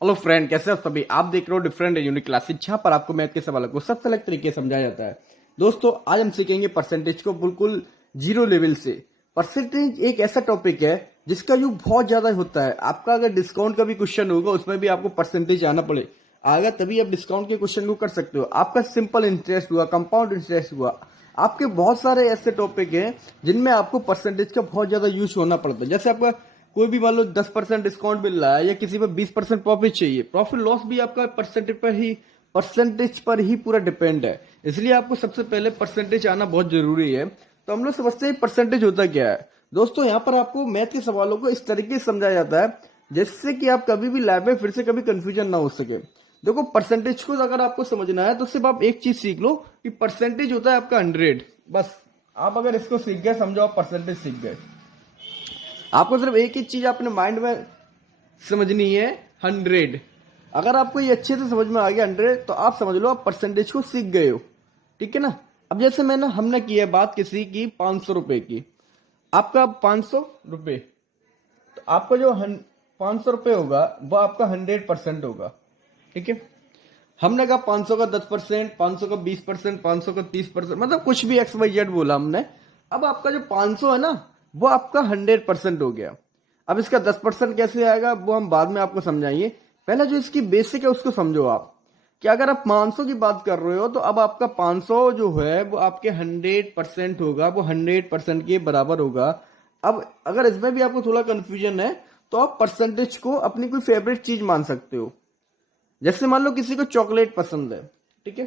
Hello friend, कैसे हो सभी। आप देख रहे हो डिफरेंट यूनिक क्लासेस, जहां पर आपको मैथ के सवालों को सबसे अलग तरीके से समझाया जाता है। दोस्तों, आज हम सीखेंगे परसेंटेज को बिल्कुल जीरो लेवल से। परसेंटेज एक ऐसा टॉपिक है जिसका यूज बहुत ज्यादा होता है। आपका अगर डिस्काउंट का भी क्वेश्चन होगा, उसमें भी आपको परसेंटेज आना पड़े आएगा, तभी आप डिस्काउंट के क्वेश्चन को कर सकते हो। आपका सिंपल इंटरेस्ट हुआ, कंपाउंड इंटरेस्ट हुआ, आपके बहुत सारे ऐसे टॉपिक हैं जिनमें आपको परसेंटेज का बहुत ज्यादा यूज होना पड़ता है। जैसे आपका कोई भी मान लो 10% डिस्काउंट मिल रहा है या किसी पे 20% प्रॉफिट चाहिए, प्रॉफिट लॉस भी आपका परसेंटेज पर ही पूरा डिपेंड है। इसलिए आपको सबसे पहले परसेंटेज आना बहुत जरूरी है। तो हम लोग समझते हैं परसेंटेज होता क्या है। दोस्तों, यहाँ पर आपको मैथ के सवालों को इस तरीके से समझाया जाता है जिससे कि आप कभी भी लैब में फिर से कभी कंफ्यूजन ना हो सके। देखो, परसेंटेज को अगर आपको समझना है तो सिर्फ आप एक चीज सीख लो कि परसेंटेज होता है आपका 100। बस आप अगर इसको सीख गए, समझो आप परसेंटेज सीख गए। आपको सिर्फ एक ही चीज अपने माइंड में समझनी है, 100। अगर आपको ये अच्छे से समझ में आ गया 100, तो आप समझ लो आप परसेंटेज को सीख गए हो। ठीक है ना। अब जैसे हमने की है बात किसी की 500 रुपए की। आपका 500 रुपए, तो आपका जो 500 रुपए होगा वो आपका 100% होगा। ठीक है। हमने कहा 500 का 10%, 500 का 20%, 500 का 30%, मतलब कुछ भी XYZ बोला हमने। अब आपका जो 500 है ना, वो आपका 100% हो गया। अब इसका 10% कैसे आएगा वो हम बाद में आपको समझाएंगे। पहले जो इसकी बेसिक है उसको समझो आप, कि अगर आप 500 की बात कर रहे हो तो अब आपका 500 जो है वो आपके 100% होगा, वो 100% के बराबर होगा। अब अगर इसमें भी आपको थोड़ा कंफ्यूजन है तो आप परसेंटेज को अपनी कोई फेवरेट चीज मान सकते हो। जैसे मान लो किसी को चॉकलेट पसंद है, ठीक है,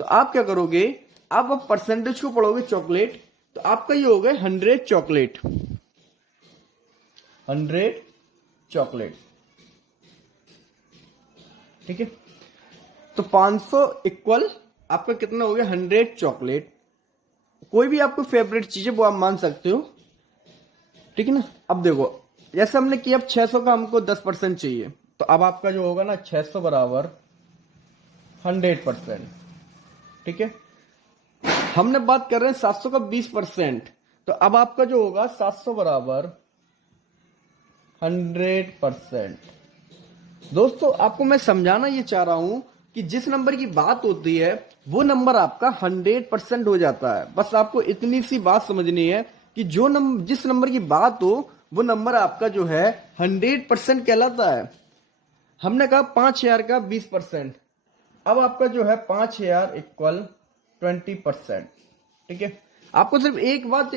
तो आप क्या करोगे, आप परसेंटेज को पढ़ोगे चॉकलेट, तो आपका ये हो गए 100 चॉकलेट। 100 चॉकलेट, ठीक है। तो 500 इक्वल आपका कितना हो गया, 100 चॉकलेट। कोई भी आपको फेवरेट चीज है वो आप मान सकते हो। ठीक है ना। अब देखो, जैसे हमने किया, अब 600 का हमको 10% चाहिए, तो अब आपका जो होगा ना 600 बराबर 100%। ठीक है। हमने बात कर रहे हैं 700 का 20%, तो अब आपका जो होगा 700 बराबर 100%। दोस्तों, आपको मैं समझाना ये चाह रहा हूं कि जिस नंबर की बात होती है वो नंबर आपका 100% हो जाता है। बस आपको इतनी सी बात समझनी है कि जिस नंबर की बात हो वो नंबर आपका जो है 100% कहलाता है। हमने कहा 5000 का 20%, अब आपका जो है 5000 इक्वल 20%। ठीक है। आपको सिर्फ एक बात,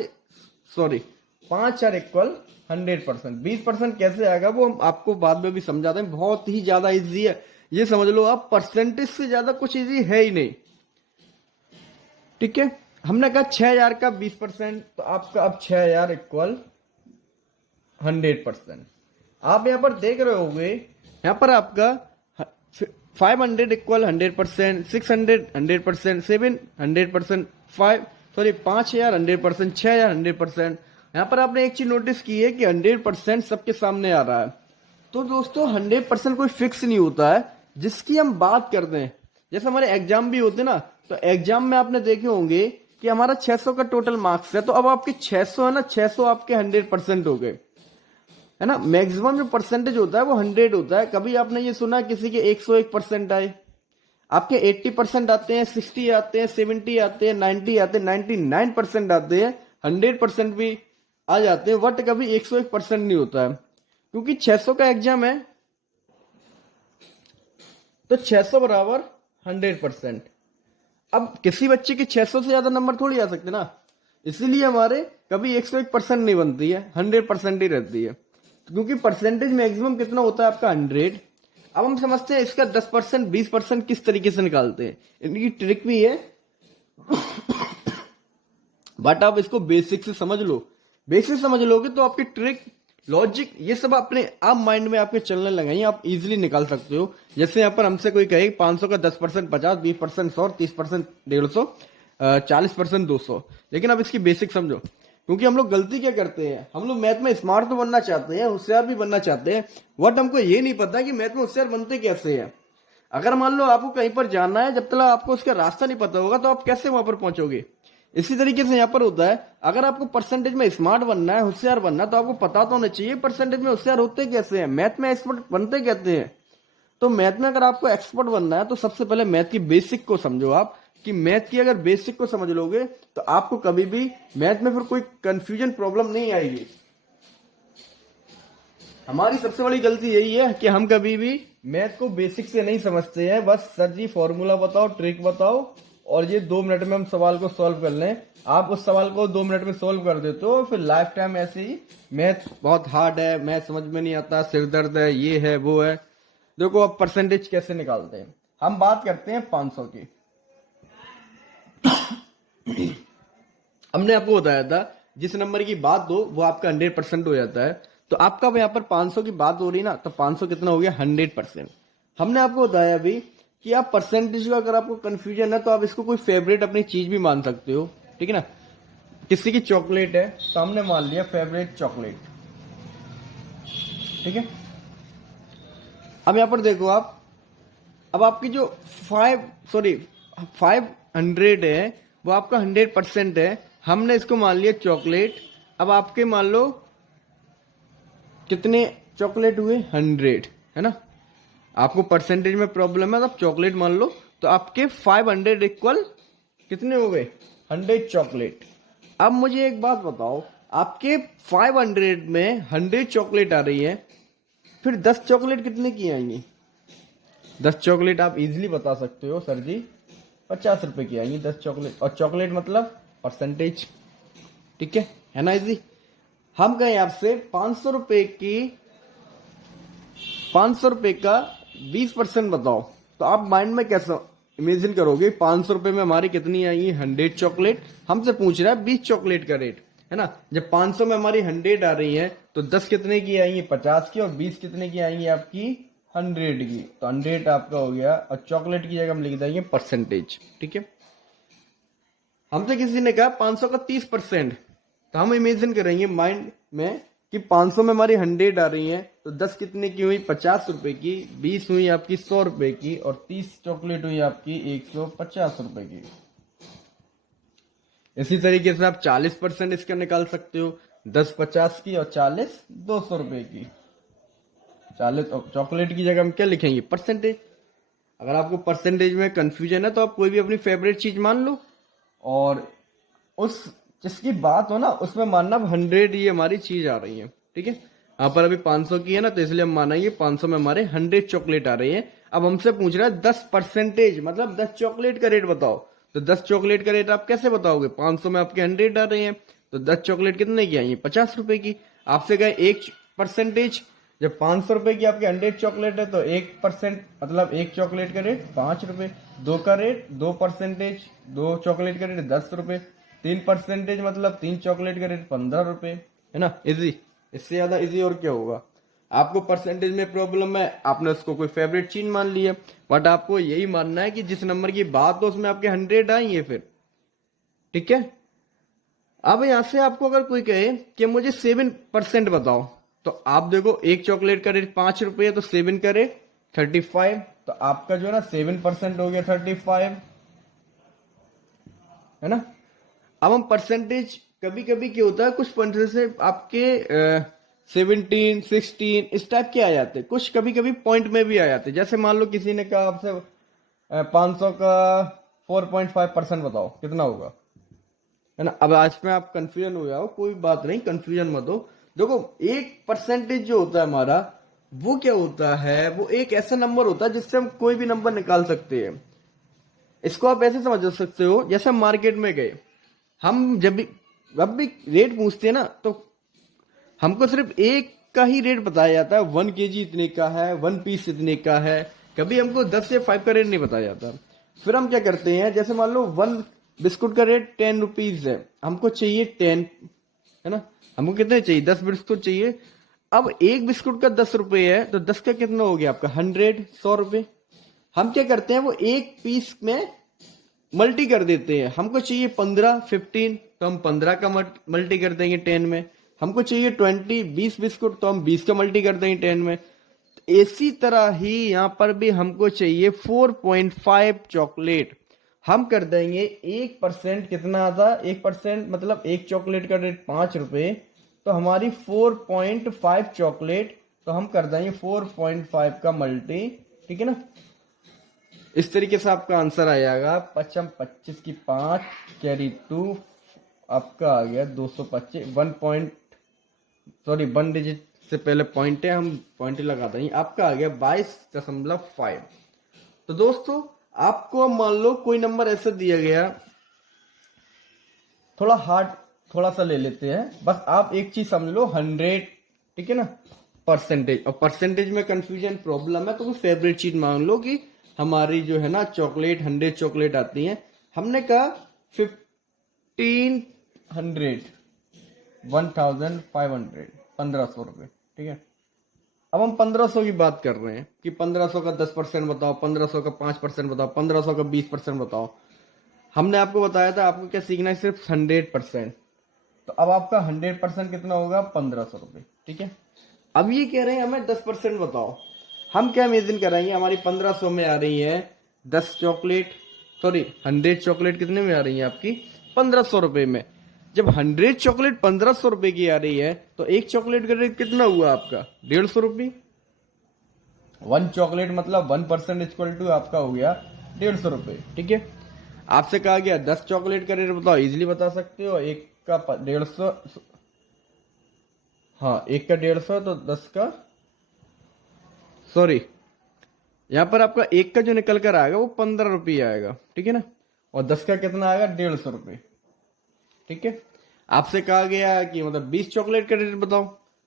सॉरी, 5000 इक्वल 100%। 20% कैसे आएगा वो हम आपको बाद में भी समझाते हैं, बहुत ही ज्यादा इजी है। ये समझ लो आप, परसेंटेज से ज्यादा कुछ इजी है ही नहीं। ठीक है। हमने कहा 6000 का 20%, तो आपका अब 6000 इक्वल 100%। आप यहां पर देख रहे होंगे, यहां पर आपका 500 इक्वल 100%, 600 100%, 7 100%, 5000 100%, 6000 100%। यहां पर आपने एक चीज नोटिस की है कि 100% सबके सामने आ रहा है। तो दोस्तों, 100% कोई फिक्स नहीं होता है जिसकी हम बात करते हैं। जैसे हमारे एग्जाम भी होते हैं ना, तो एग्जाम में आपने देखे होंगे कि हमारा 600 का टोटल मार्क्स है, तो अब आपके 600 है ना, 600 आपके 100% हो गए, है ना। मैक्सिमम जो परसेंटेज होता है वो 100 होता है। कभी आपने ये सुना किसी के 101% आए? आपके 80% आते हैं, 60 आते हैं, 70 आते हैं, 90 आते हैं, 99% आते हैं, 100% भी आ जाते हैं, बट कभी 101% नहीं होता है, क्योंकि 600 का एग्जाम है। तो 600 बराबर 100%। अब किसी बच्चे के 600 से ज्यादा नंबर थोड़ी आ सकते ना, इसीलिए हमारे कभी 101% नहीं बनती है, 100% ही रहती है, क्योंकि परसेंटेज मैक्सिमम कितना होता है आपका 100। अब हम समझते हैं इसका 10%, 20% किस तरीके से निकालते हैं। इनकी ट्रिक भी है, बट आप इसको बेसिक से समझ लो। बेसिक समझ लोगे तो आपकी ट्रिक, लॉजिक, ये सब अपने आप माइंड में आपके चलने लगाइए, आप इजीली निकाल सकते हो। जैसे यहाँ पर हमसे कोई कहे 500 का 10%, 50, 20%, 100, 30%, 150, 40%, 200। लेकिन अब इसकी बेसिक समझो, क्योंकि हम लोग गलती क्या करते हैं, हम लोग मैथ में स्मार्ट तो बनना चाहते हैं, होशियार भी बनना चाहते हैं, बट हमको ये नहीं पता कि मैथ में होशियार बनते कैसे हैं। अगर मान लो आपको कहीं पर जाना है, जब तक आपको उसका रास्ता नहीं पता होगा तो आप कैसे वहां पर पहुंचोगे। इसी तरीके से यहाँ पर होता है, अगर आपको परसेंटेज में स्मार्ट बनना है, होशियार बनना है, तो आपको पता तो होना चाहिए परसेंटेज में होशियार होते कैसे हैं, मैथ में एक्सपर्ट बनते कहते हैं। तो मैथ में अगर आपको एक्सपर्ट बनना है तो सबसे पहले मैथ की बेसिक को समझो आप, कि मैथ की अगर बेसिक को समझ लोगे तो आपको कभी भी मैथ में फिर कोई कंफ्यूजन प्रॉब्लम नहीं आएगी। हमारी सबसे बड़ी गलती यही है कि हम कभी भी मैथ को बेसिक से नहीं समझते हैं। बस सर जी फॉर्मूला बताओ, ट्रिक बताओ और ये 2 मिनट में हम सवाल को सॉल्व कर लें। आप उस सवाल को 2 मिनट में सॉल्व कर देते हो, फिर लाइफ टाइम ऐसे ही मैथ बहुत हार्ड है, मैथ समझ में नहीं आता, सिर दर्द है, ये है वो है। देखो अब परसेंटेज कैसे निकालते हैं। हम बात करते हैं 500 की। हमने आपको बताया था जिस नंबर की बात दो वो आपका 100% हो जाता है। तो आपका यहाँ पर 500 की बात हो रही ना, तो 500 कितना हो गया 100%। हमने आपको बताया अभी कि आप परसेंटेज का अगर आपको कंफ्यूजन है तो आप इसको कोई फेवरेट अपनी चीज भी मान सकते हो, ठीक है ना। किसी की चॉकलेट है तो हमने मान लिया फेवरेट चॉकलेट, ठीक है। अब यहां पर देखो आप, अब आपकी जो 500 है वो आपका 100% है। हमने इसको मान लिया चॉकलेट। अब आपके मान लो कितने चॉकलेट हुए 100, है ना। आपको परसेंटेज में प्रॉब्लम है तो आप चॉकलेट मान लो, तो आपके 500 इक्वल कितने हो गए 100 चॉकलेट। अब मुझे एक बात बताओ, आपके 500 में 100 चॉकलेट आ रही है, फिर 10 चॉकलेट कितने की आएंगी? 10 चॉकलेट आप इजीली बता सकते हो सर जी 50 रुपए की आएंगी 10 चॉकलेट। और चॉकलेट मतलब परसेंटेज, ठीक है ना इजी। हम कहें आपसे 500 रुपए का 20% बताओ, तो आप माइंड में कैसा इमेजिन करोगे 500 रुपए में हमारी कितनी आएंगी 100 चॉकलेट। हमसे पूछ रहा है 20 चॉकलेट का रेट, है ना। जब 500 में हमारी 100 आ रही है तो 10 कितने की आएंगी 50 की, और 20 कितने की आएंगी आपकी 100 की। तो 100 आपका हो गया, और चॉकलेट की जगह हम लिख देंगे परसेंटेज, ठीक है। हमसे किसी ने कहा 500 का 30%, तो हम इमेजिन करेंगे माइंड में कि 500 में हमारी 100 आ रही है, तो 10 कितने की हुई 50 रुपए की, 20 हुई आपकी 100 रुपए की, और 30 चॉकलेट हुई आपकी 150 रुपए की। इसी तरीके से आप 40% इसका निकाल सकते हो, 10 50 की और 40 200 रुपए की। 40 चॉकलेट की जगह हम क्या लिखेंगे परसेंटेज। अगर आपको परसेंटेज में कंफ्यूजन है तो आप कोई भी अपनी फेवरेट चीज मान लो, और उस जिसकी बात हो ना उसमें मानना 100 ये हमारी चीज आ रही है, ठीक है। यहाँ पर अभी 500 की है ना, तो इसलिए हम मानेंगे 500 में हमारे 100 चॉकलेट आ रही है। अब हमसे पूछ रहा है 10% मतलब 10 चॉकलेट का रेट बताओ। तो 10 चॉकलेट का रेट आप कैसे बताओगे? 500 में आपके 100 आ रही है, तो 10 चॉकलेट कितने की आई 50 रुपए की। आपसे कहे 1%, जब 500 रुपए की आपके 100 चॉकलेट है तो 1% मतलब 1 चॉकलेट का रेट 5 रुपए, 2 का रेट 2%, 2 चॉकलेट का रेट 10 रुपए, 3% मतलब 3 चॉकलेट का रेट 15 रुपए, है ना। इजी, इससे ज्यादा इजी और क्या होगा। आपको परसेंटेज में प्रॉब्लम है, आपने उसको कोई फेवरेट चीज मान ली है, बट आपको यही मानना है कि जिस नंबर की बात हो उसमें आपके 100 आएंगे फिर, ठीक है। अब यहां से आपको अगर कोई कहे कि मुझे 7% बताओ, तो आप देखो एक चॉकलेट का रेट 5 रुपए है, तो 7 का रेट 35, तो आपका जो है ना 7% हो गया 35, है ना। अब हम परसेंटेज कभी कभी क्या होता है, कुछ परसेंटेज आपके 17 16 इस टाइप के आ जाते हैं, कुछ कभी कभी पॉइंट में भी आ जाते हैं। जैसे मान लो किसी ने कहा आपसे 500 का 4.5% बताओ कितना होगा, है ना। अब आज में आप कंफ्यूजन हो जाओ, कोई बात नहीं, कंफ्यूजन मत हो। देखो एक परसेंटेज जो होता है हमारा, वो क्या होता है, वो एक ऐसा नंबर होता है जिससे हम कोई भी नंबर निकाल सकते हैं। इसको आप ऐसे समझ सकते हो, जैसे हम मार्केट में गए, हम जब भी रेट पूछते हैं ना, तो हमको सिर्फ एक का ही रेट बताया जाता है, 1 kg इतने का है, 1 पीस इतने का है। कभी हमको 10 या 5 का रेट नहीं बताया जाता। फिर हम क्या करते हैं, जैसे मान लो 1 बिस्कुट का रेट 10 रुपीज है, हमको चाहिए 10, है ना। हमको कितने चाहिए 10 बिस्कुट चाहिए। अब एक बिस्कुट का 10 रुपए है, तो 10 का कितना हो गया आपका 100 रुपए। हम क्या करते हैं, वो एक पीस में मल्टी कर देते हैं। हमको चाहिए 15 15, तो हम 15 का मल्टी कर देंगे 10 में। हमको चाहिए 20 बिस्कुट, तो हम 20 का मल्टी कर देंगे 10 में। इसी तरह ही यहां पर भी हमको चाहिए 4.5 चॉकलेट, हम कर देंगे 1%। कितना आता 1% मतलब एक चॉकलेट का रेट 5 रुपए, तो हमारी 4.5 चॉकलेट, तो हम कर देंगे 4.5 का मल्टी ठीक है ना। इस तरीके से आपका आंसर आ जाएगा 25 की 5 कैरी 2, आपका आ गया 225। 1 डिजिट से पहले पॉइंट है, हम पॉइंट लगाते हैं, आपका आ गया 22.5। तो दोस्तों आपको मान लो कोई नंबर ऐसा दिया गया, थोड़ा हार्ड थोड़ा सा ले लेते हैं, बस आप एक चीज समझ लो 100, ठीक है ना, परसेंटेज। और परसेंटेज में कंफ्यूजन प्रॉब्लम है तो वो फेवरेट चीज मान लो कि हमारी जो है ना चॉकलेट 100 चॉकलेट आती है, हमने कहा 1500, 1500, 1500 रुपये, ठीक है। अब हम 1500 की बात कर रहे हैं कि 1500 का 10% बताओ, 1500 का 5% बताओ, 1500 का 20% बताओ। हमने आपको बताया था आपको क्या सीखना है, सिर्फ 100%। तो अब आपका 100% कितना होगा, 1500 रुपये, ठीक है। अब ये कह रहे हैं हमें 10% बताओ, हम क्या इमेजिन कराएंगे, हमारी 1500 में आ रही है 10 चॉकलेट, सॉरी 100 चॉकलेट कितने में आ रही है आपकी, 1500 रुपये में। जब 100 चॉकलेट 1500 रुपये की आ रही है तो एक चॉकलेट का रेट कितना हुआ आपका, 150 रुपये। 1 चॉकलेट मतलब 1% इक्वल टू आपका हो गया 150 रुपये, ठीक है। आपसे कहा गया 10 चॉकलेट का रेट बताओ, इजीली बता सकते हो, एक का 150, हाँ एक का 150 तो 10 का, सॉरी यहां पर आपका एक का जो निकल कर आएगा वो 15 रुपये आएगा, ठीक है ना, और 10 का कितना आएगा, 150 रुपये, ठीक है। आपसे कहा गया कि मतलब 20 चॉकलेट का रेट बताओ,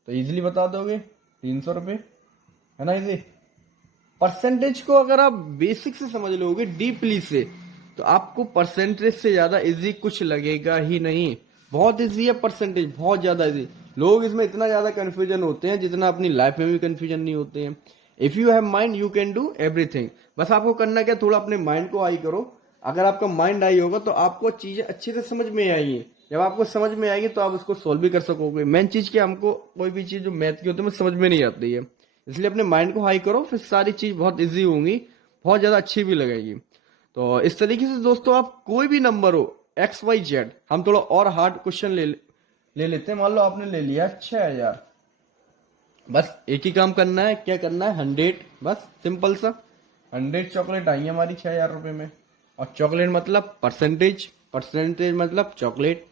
तो इजीली बता दोगे 300 रुपये, है ना इजी। परसेंटेज को अगर आप बेसिक से समझ लोगे, डीपली से, तो आपको परसेंटेज से ज्यादा इजी कुछ लगेगा ही नहीं। बहुत इजी है परसेंटेज, बहुत ज्यादा इजी। लोग इसमें इतना ज्यादा कंफ्यूजन होते हैं जितना अपनी लाइफ में भी कंफ्यूजन नहीं होते हैं। If you have mind you can do everything. बस आपको करना क्या, थोड़ा अपने माइंड को हाई करो। अगर आपका माइंड हाई होगा तो आपको चीजें अच्छे से समझ में आएंगी। जब आपको समझ में आएगी तो आप उसको सोल्व भी कर सकोगे। मेन चीज क्या, हमको कोई भी चीज जो मैथ की होती है समझ में नहीं आती है, इसलिए अपने माइंड को हाई करो, फिर सारी चीज बहुत इजी होंगी, बहुत ज्यादा अच्छी भी लगेगी। तो इस तरीके से दोस्तों आप कोई भी नंबर हो XYZ, हम थोड़ा और हार्ड क्वेश्चन ले लेते हैं। मान लो आपने ले लिया 6000, बस एक ही काम करना है, क्या करना है, 100, बस सिंपल सा। 100 चॉकलेट आई है हमारी 6000 रुपये में, और चॉकलेट मतलब परसेंटेज, परसेंटेज मतलब चॉकलेट।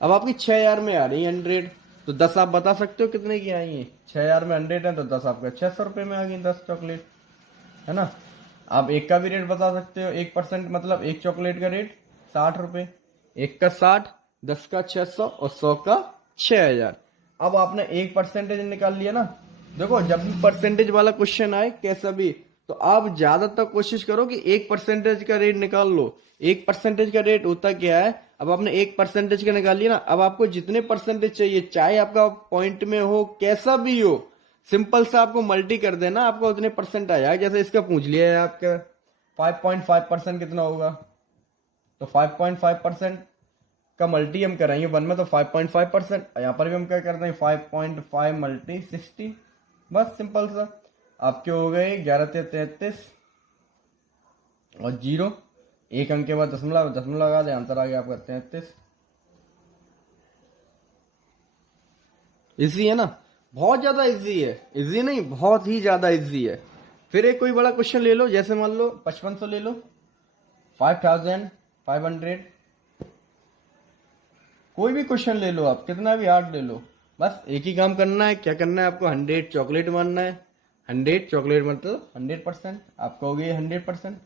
अब आपकी 6000 में आ रही है 100, तो 10 आप बता सकते हो कितने की आई है, 6000 में 100 है तो 10 आपका 600 रुपये में आ गई 10 चॉकलेट, है ना। आप एक का भी रेट बता सकते हो, 1% मतलब एक चॉकलेट का रेट 60 रुपये, एक का 60, 10 का 600 और 100 का 6000। अब आपने एक परसेंटेज निकाल लिया ना। देखो जब भी परसेंटेज वाला क्वेश्चन आए कैसा भी, तो आप ज्यादातर कोशिश करो कि 1% का रेट निकाल लो। 1% का रेट होता क्या है, अब आपने 1% का निकाल लिया ना, अब आपको जितने परसेंटेज चाहिए, चाहे आपका पॉइंट में हो कैसा भी हो, सिंपल सा आपको मल्टी कर देना, आपको उतने परसेंट आ जाएगा। जैसे इसका पूछ लिया है आपका 5.5% कितना होगा, तो 5.5% का मल्टी हम कराएंगे 1 में, तो 5.5%। यहाँ पर भी हम क्या करते हैं, 5.5 मल्टी 60, बस सिंपल सा। आपके हो गए 11 33 और 0, एक अंक के बाद दशमलव, दशमलव लगा दे, आंसर आ गया आपका 33। इजी है ना, बहुत ज्यादा इजी है, इजी नहीं बहुत ही ज्यादा इजी है। फिर एक कोई बड़ा क्वेश्चन ले लो, जैसे मान लो 5500 ले लो, 5500, कोई भी क्वेश्चन ले लो आप, कितना भी हार्ड ले लो, बस एक ही काम करना है। क्या करना है आपको, 100 चॉकलेट मानना है। 100 चॉकलेट मतलब 100%, आपका हो गया 100%,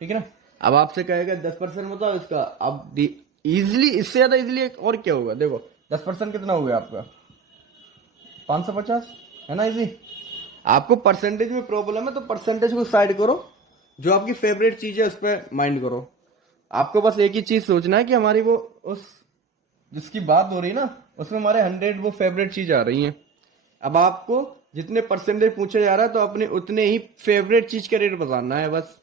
ठीक है ना। अब आपसे कहेगा 10% बताओ इसका, अब इजिली, इससे ज्यादा इजिली और क्या होगा, देखो 10% कितना हो गया आपका 550, है ना इजी। आपको परसेंटेज में प्रॉब्लम है तो परसेंटेज को साइड करो, जो आपकी फेवरेट चीज है उस पर माइंड करो। आपको बस एक ही चीज सोचना है कि हमारी वो उस जिसकी बात हो रही है ना, उसमें हमारे 100 वो फेवरेट चीज आ रही है। अब आपको जितने परसेंटेज पूछा जा रहा है तो अपने उतने ही फेवरेट चीज का रेट बताना है बस।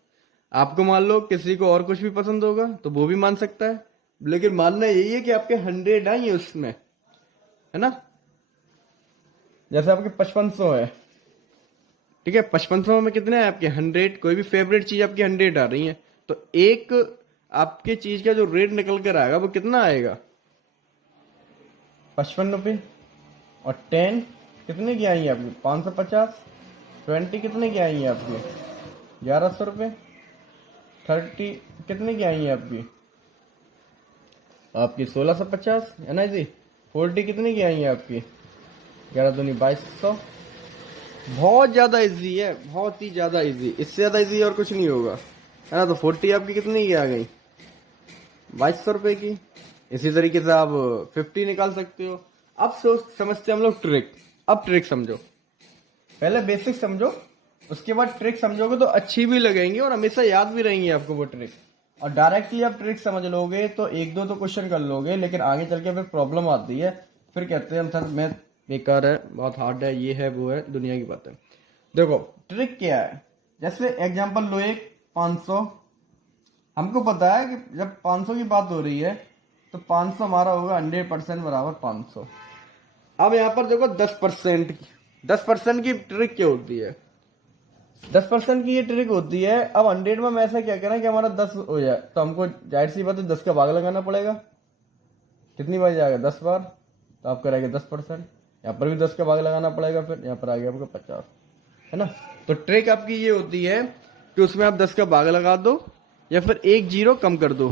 आपको मान लो किसी को और कुछ भी पसंद होगा तो वो भी मान सकता है, लेकिन मानना यही है कि आपके 100 आई है उसमें, है ना। जैसे आपके 5500 है, ठीक है, 5500 में कितने हैं आपके 100, कोई भी फेवरेट चीज आपकी 100 आ रही है, तो एक आपके चीज का जो रेट निकल कर आएगा वो कितना आएगा, 55 रुपये। और 10 कितने की आई है आपकी, 550। 20 कितने की आई है आपकी, 1100 रुपये। 30 कितने की आई है आपकी? आपकी 1650 है ना जी। 40 कितने की आई है आपकी? 11 दूनी 2200। बहुत ज्यादा इजी है, बहुत ही ज्यादा इजी, इससे ज्यादा इजी और कुछ नहीं होगा, है ना। तो 40 आपकी कितने की आ गई? 2200 रुपए की। इसी तरीके से आप 50 निकाल सकते हो। अब सोच समझते हम लोग ट्रिक। अब ट्रिक समझो, पहले बेसिक समझो, उसके बाद ट्रिक समझोगे तो अच्छी भी लगेंगी और हमेशा याद भी रहेंगी आपको वो ट्रिक। और डायरेक्टली आप ट्रिक समझ लोगे तो एक दो तो क्वेश्चन कर लोगे, लेकिन आगे चल के फिर प्रॉब्लम आती है, फिर कहते हैं सर मैथ बेकार है, बहुत हार्ड है, ये है वो है, दुनिया की बात है। देखो ट्रिक क्या है, जैसे एग्जांपल लो एक 500। हमको पता है कि जब 500 की बात हो रही है तो 500 हमारा होगा 100% बराबर 500। अब यहाँ पर देखो 10%, 10% की ट्रिक क्या होती है? 10% की ये ट्रिक होती है। अब 100 में हम ऐसा क्या करें कि हमारा 10 हो जाए, तो हमको जाहिर सी बात है 10 का भाग लगाना पड़ेगा। कितनी बार जाएगा? 10 बार, तो आप करेंगे 10%। यहाँ पर भी 10 का भाग लगाना पड़ेगा, फिर यहाँ पर आ गया आपका 50, है ना। तो ट्रिक आपकी ये होती है कि उसमें आप 10 का भाग लगा दो या फिर एक जीरो कम कर दो।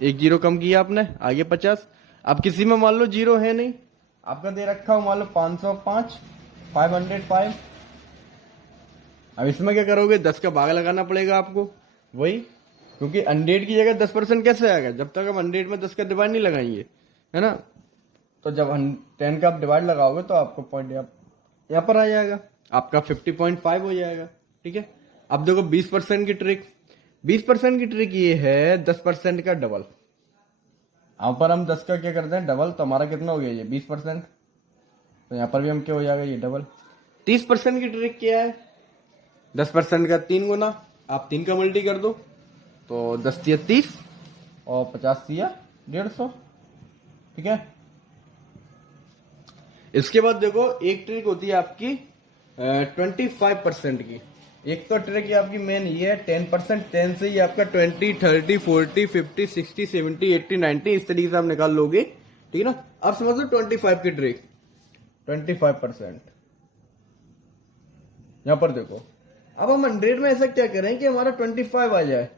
एक जीरो कम किया आपने, आगे 50। अब किसी में मान लो जीरो है नहीं, आपका दे रखा हो मान लो 505, 505। अब इसमें क्या करोगे? 10 का भाग लगाना पड़ेगा आपको, वही, क्योंकि 100 की जगह 10% कैसे आएगा? जब तक हम 100 में 10 का डिवाइड नहीं लगाएंगे, है ना। तो जब 10 का आप डिवाइड लगाओगे तो आपको पॉइंट यहाँ पर आ जाएगा, आपका 50.5 हो जाएगा, ठीक है। अब देखो 20% की ट्रिक। 20% की ट्रिक ये है 10% का डबल। यहाँ पर हम 10 का क्या करते हैं? डबल। तो हमारा कितना हो गया? ये 20%। तो यहाँ पर भी हम क्या हो जाएगा? ये डबल। 30% की ट्रिक क्या है? 10% का 3 गुना, आप 3 का मल्टी कर दो, तो 10 तिया 30 और 50 तिया 150, ठीक है। इसके बाद देखो एक ट्रिक होती है आपकी 25% की। एक तो ट्रिक ये आपकी मेन ये है 10%। 10 से ही आपका 20, 30, 40, 50, 60, 70, 80, 90 इस तरीके से आप निकाल लोगे, ठीक है ना। अब समझ लो 25 की ट्रिक। 25%। यहां पर देखो, अब हम 100 में ऐसा क्या करें कि हमारा 25 आ जाए।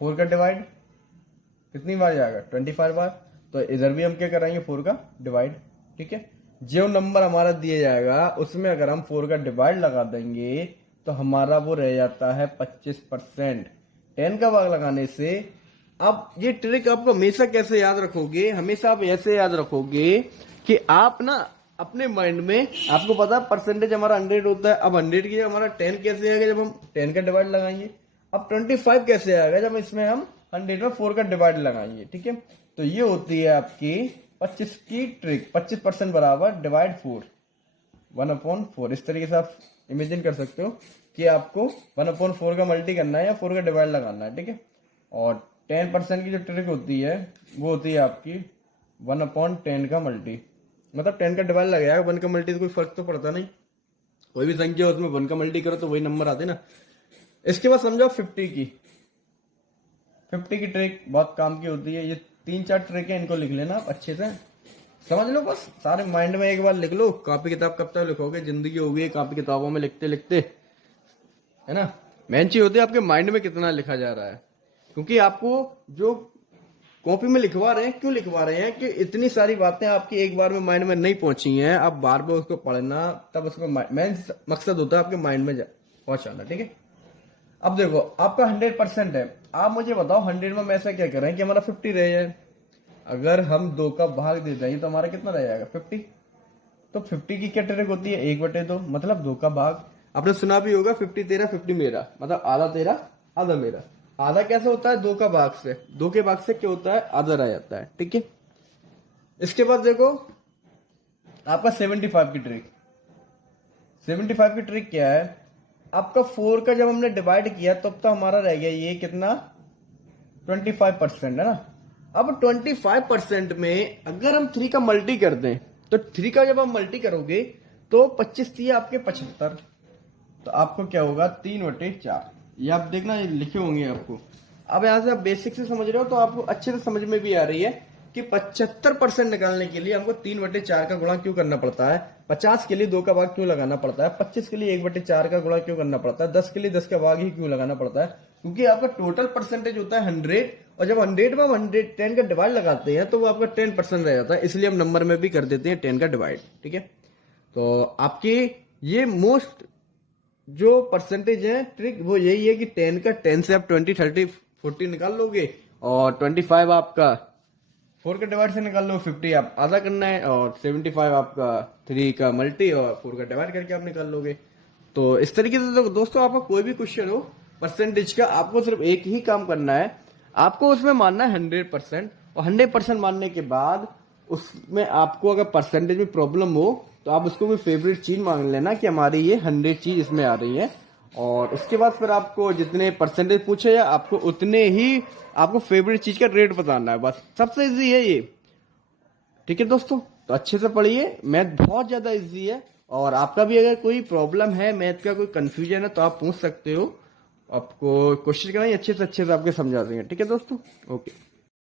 4 का डिवाइड कितनी बार जाएगा? 25 बार। तो इधर भी हम क्या कराएंगे? 4 का डिवाइड, ठीक है। जो नंबर हमारा दिया जाएगा उसमें अगर हम 4 का डिवाइड लगा देंगे तो हमारा वो रह जाता है 25%। 10 का भाग लगाने से। अब ये ट्रिक आपको हमेशा कैसे याद रखोगे? हमेशा आप ऐसे याद रखोगे कि आप ना अपने माइंड में, आपको पता है परसेंटेज हमारा 100 होता है। अब 100 की हमारा 10 कैसे आएगा? जब हम 10 का डिवाइड लगाएंगे। अब 25 कैसे आएगा? जब इसमें हम 100 में 4 का डिवाइड लगाएंगे, ठीक है। तो ये होती है आपकी 25 की ट्रिक। 25% बराबर डिवाइड 4, 1/4। इस तरीके से आप इमेजिन कर सकते हो कि आपको 1/4 का मल्टी करना है या 4 का डिवाइड लगाना है, ठीक है। और 10% की जो ट्रिक होती है वो होती है आपकी 1/10 का मल्टी। मतलब 10 का डिवाइड लगाया, 1 का मल्टी तो कोई फर्क तो पड़ता नहीं, कोई भी संख्या उसमें 1 का मल्टी करो तो वही नंबर आते ना। इसके बाद समझो 50 की। 50 की ट्रिक बहुत काम की होती है। ये 3-4 ट्रिक है, इनको लिख लेना आप अच्छे से, समझ लो, बस सारे माइंड में एक बार लिख लो। कॉपी किताब कब तक लिखोगे? जिंदगी हो गई कॉपी किताबों में लिखते लिखते, है ना। मेन चीज होती है आपके माइंड में कितना लिखा जा रहा है, क्योंकि आपको जो कॉपी में लिखवा रहे हैं, क्यों लिखवा रहे हैं कि इतनी सारी बातें आपकी एक बार में माइंड में नहीं पहुंची हैं, आप बार बार उसको पढ़ना, तब उसको मेन मकसद होता है आपके माइंड में पहुंचाना, ठीक है। अब देखो आपका 100% है। आप मुझे बताओ 100 में हम ऐसा क्या करें कि हमारा 50 रह जाए। अगर हम 2 का भाग दे देंगे तो हमारा कितना रह जाएगा? 50। तो 50 की क्या ट्रिक होती है? 1/2, मतलब 2 का भाग। आपने सुना भी होगा 50 तेरा 50 मेरा, मतलब आधा तेरा आधा मेरा। आधा कैसे होता है? 2 का भाग से। 2 के भाग से क्या होता है? आधा रह जाता है, ठीक है। इसके बाद देखो आपका 75 की ट्रिक। 75 की ट्रिक क्या है? आपका 4 का जब हमने डिवाइड किया तब तो हमारा रह गया ये कितना? 25%, है ना। अब 25% में अगर हम 3 का मल्टी कर दें तो 3 का जब हम मल्टी करोगे तो 25 थी आपके 75, तो आपको क्या होगा? 3/4। ये आप देखना, ये लिखे होंगे आपको। अब यहां से आप बेसिक से समझ रहे हो तो आपको अच्छे से समझ में भी आ रही है। कि 75% निकालने के लिए हमको 3/4 का गुणा क्यों करना पड़ता है, 50 के लिए 2 का भाग क्यों लगाना पड़ता है, 25 के लिए 1/4 का गुणा क्यों करना पड़ता है, 10 के लिए 10 का भाग ही क्यों लगाना पड़ता है। क्योंकि आपका टोटल परसेंटेज होता है 100, और जब 100 में 10 का डिवाइड लगाते हैं तो वो आपका 10% रह जाता है, इसलिए हम नंबर में भी कर देते हैं 10 का डिवाइड। ठीक है, तो आपकी ये मोस्ट जो परसेंटेज है ट्रिक वो यही है कि 10 से आप 20, 30, 40 निकाल लोगे, और 25 आपका 4 का डिवाइड से निकाल लो, 50 आप आधा करना है, और 75 आपका 3 का मल्टी और 4 का डिवाइड करके आप निकाल लोगे। तो इस तरीके से तो दोस्तों आपका कोई भी क्वेश्चन हो परसेंटेज का, आपको सिर्फ एक ही काम करना है, आपको उसमें मानना है 100%, और 100% मानने के बाद उसमें आपको अगर परसेंटेज में प्रॉब्लम हो तो आप उसको भी फेवरेट चीज मान लेना कि हमारी ये 100 चीज इसमें आ रही है, और उसके बाद फिर आपको जितने परसेंटेज पूछे या आपको उतने ही आपको फेवरेट चीज का रेट बताना है, बस सबसे इजी है ये। ठीक है दोस्तों, तो अच्छे से पढ़िए, मैथ बहुत ज्यादा इजी है, और आपका भी अगर कोई प्रॉब्लम है, मैथ का कोई कंफ्यूजन है तो आप पूछ सकते हो, आपको कोशिश करना अच्छे से आपके समझा देंगे। ठीक है दोस्तों, ओके।